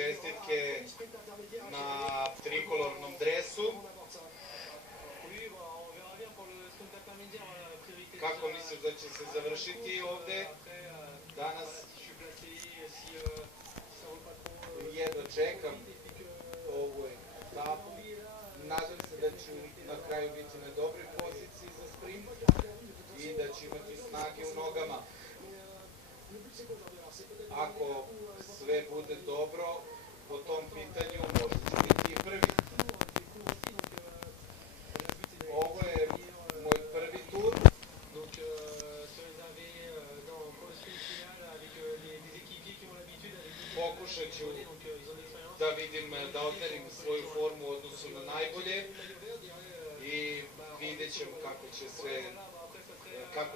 čestitke na trikolornom dresu. Kako misliš da će se završiti ovde danas? Jedno čekam ovu etapu. Nadam se da ću na kraju biti na dobroj poziciji za sprint i da ću imati snage u nogama. Ako sve bude dobro po tom pitanju, možda će biti i prvi. Ovo je moj prvi tur. Pokušat ću da vidim, da odmerim svoju formu u odnosu na najbolje i vidjet ćemo kako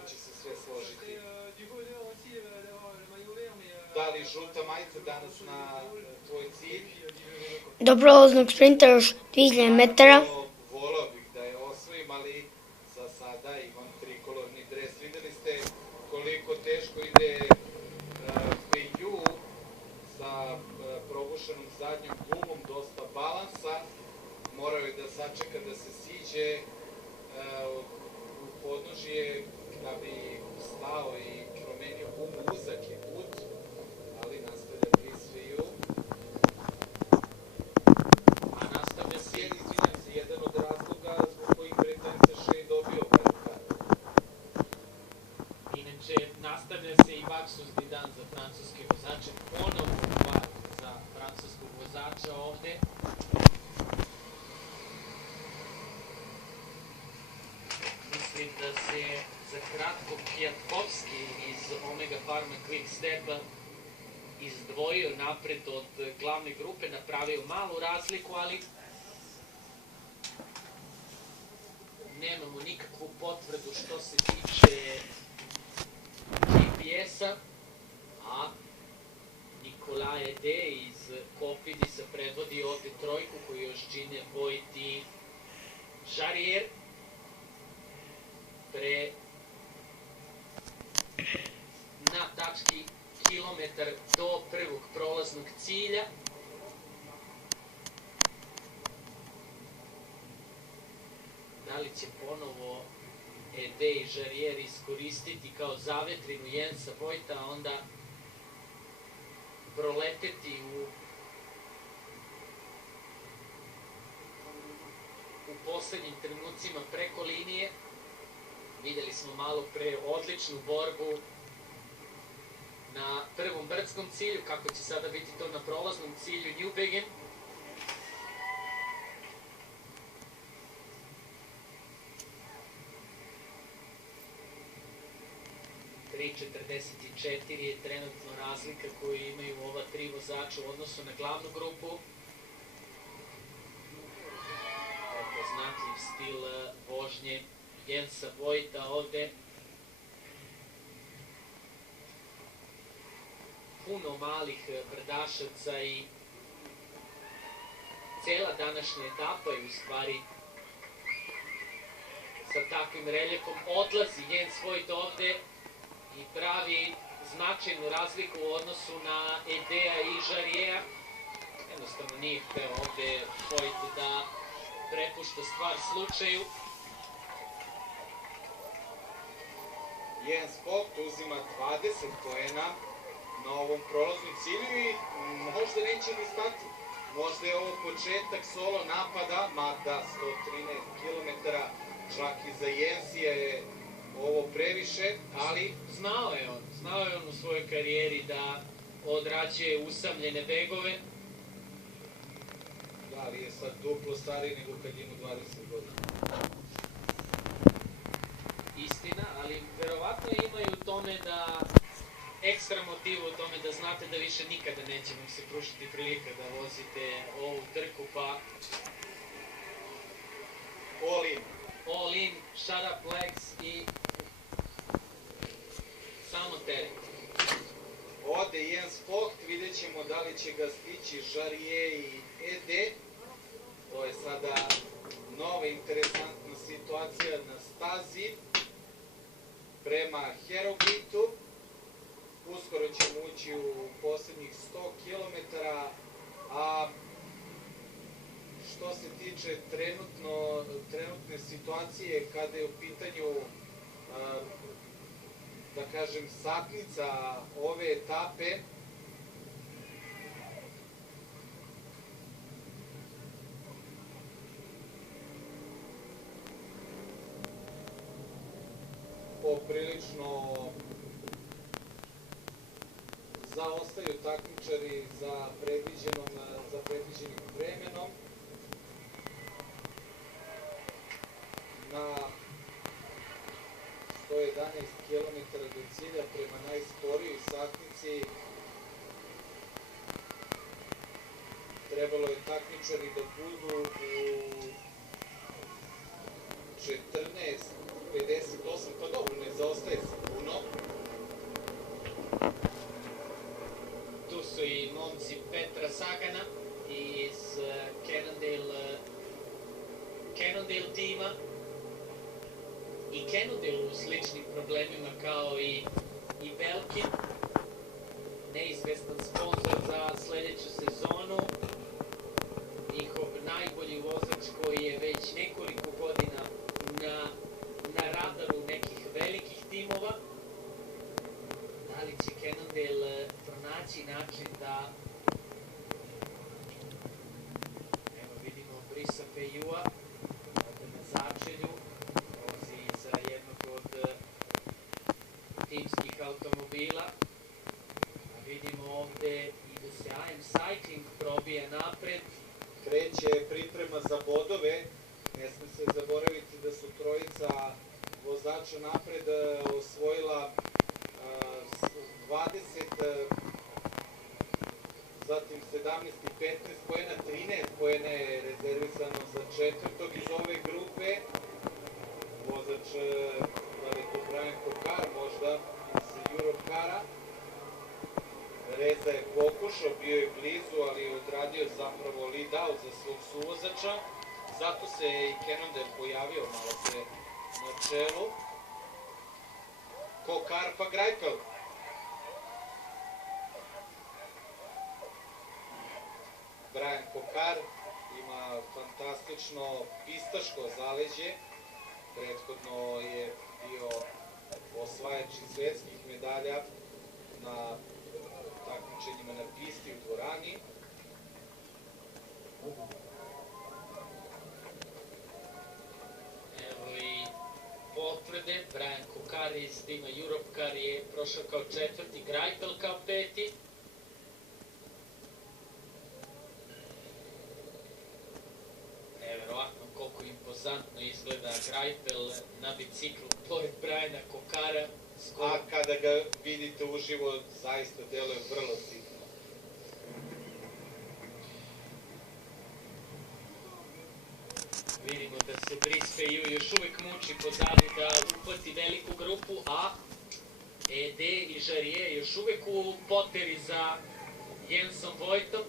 će se sve složiti. Da li žuta majica danas na tvoj cilj? Do prolaznog sprinta još 2000 metara. Volao bih da je osvojim, ali za sada imam trikolorni dres. Videli ste koliko teško ide Feju sa probušenom zadnjom gumom, dosta balansa. Morao je da sačeka da se siđe u podnožje da bi stao i promenio gumu. Uzak je put, ali nastavlja Chris Feju. A nastavlja sjedi, izvinjam se, jedan od razloga zbog kojih Bretan Saše je dobio Belka. Inače, nastavlja se i baksuzni dan za francuske vozače. Ponovno kvar za francuskog vozača ovde. Mislim da se za kratko Kwiatkowski iz Omega Pharma Quick Stepa izdvojio napred od glavne grupe, napravio malu razliku, ali nemamo nikakvu potvrdu što se tiče GPS-a, a Nikolaje D. iz Cofidisa predvodi ovde trojku koju još čine Vojt i Jarier. Na tački kilometar do prvog prolaznog cilja. Da li će ponovo Ede i Jarier iskoristiti kao zavetrinu Jensa Vojta, a onda proleteti u poslednjim trenucima preko linije. Videli smo malo pre odličnu borbu na prvom brdskom cilju, kako će sada biti to na prolaznom cilju Newbegen. .44 je trenutno razlika koju imaju ova tri vozača u odnosu na glavnu grupu. Prepoznatljiv stil vožnje Jensa Vojta ovde. Puno malih brdašaca i cela današnja etapa je u stvari sa takvim reljefom. Odlazi Jens Vojt ovde i pravi značajnu razliku u odnosu na Edea i Jariera. Jednostavno nije hteo ovde Vojt da prepušta stvar slučaju. Jens Vogt uzima 20 poena na ovom prolaznom cilju i možda neće ni stati. Možda je ovo početak solo napada, mada 113 km, čak i za Jensija je ovo previše, ali Znao je on u svojoj karijeri da odrađuje usamljene begove. da, ali je sad duplo stariji nego kad ima 20 godina. Istina, ali verovatno ima i u tome da ekstra motiv u tome da znate da više nikada neće vam se pružiti prilika da vozite ovu trku, pa all in, shut up legs i samo teret. Ode Jens Vogt, vidjet ćemo da li će ga stići Jarier i Ede. To je sada nova interesantna situacija na stazi prema Heroglitu. Uskoro ćemo ući u poslednjih 100 km se tiče trenutne situacije kada je u pitanju, da kažem, satnica ove etape, poprilično zaostaju takmičari za predviđenim vremenom. Na 111 km do cilja prema najsporijoj satnici trebalo je takmičari da budu u 14:58, pa dobro, ne zaostaje se puno. Tu su i momci Petra Sagana iz Cannondale tima. I Cannondale u sličnim problemima kao i Belkin. Neizvestan sponsor za sledeću sezonu. Njihov najbolji vozač koji je već nekoliko godina na radaru nekih velikih timova. Da li će Cannondale pronaći način da... Evo vidimo Brisa Pejua ovde na začelju. Vozi za jednog od timskih automobila. A vidimo ovde i da se AM Cycling probija napred. Kreće priprema za bodove. Ne sme se zaboraviti da su trojica vozača napred osvojila 20, zatim 17 i 15 poena, 13 poena je rezervisano za četvrtog iz ove grupe. Vozač, da li je to Brian Kokar, možda iz Europcara. Reza je pokušao, bio je blizu, ali je odradio zapravo lead out za svog suvozača. Zato se i Cannondale pojavio malo se na čelu. Kokar pa Greipel. Brian Kokar ima fantastično pistaško zaleđe. Prethodno je bio osvajač svetskih medalja na takmičenjima na pisti u dvorani. Evo i potvrde. Brian Kokar iz tima Europcar je prošao kao četvrti, Greipel kao peti. Neverovatno koliko impozantno izgleda Greipel na biciklu pored Briana Kokara. A kada ga vidite uživo, zaista deluje vrlo sitno. Vidimo da se Brice Pejou još uvek muči pozadi da uhvati veliku grupu, a Ede i Jarier još uvek u poteri za Jensom Voitom.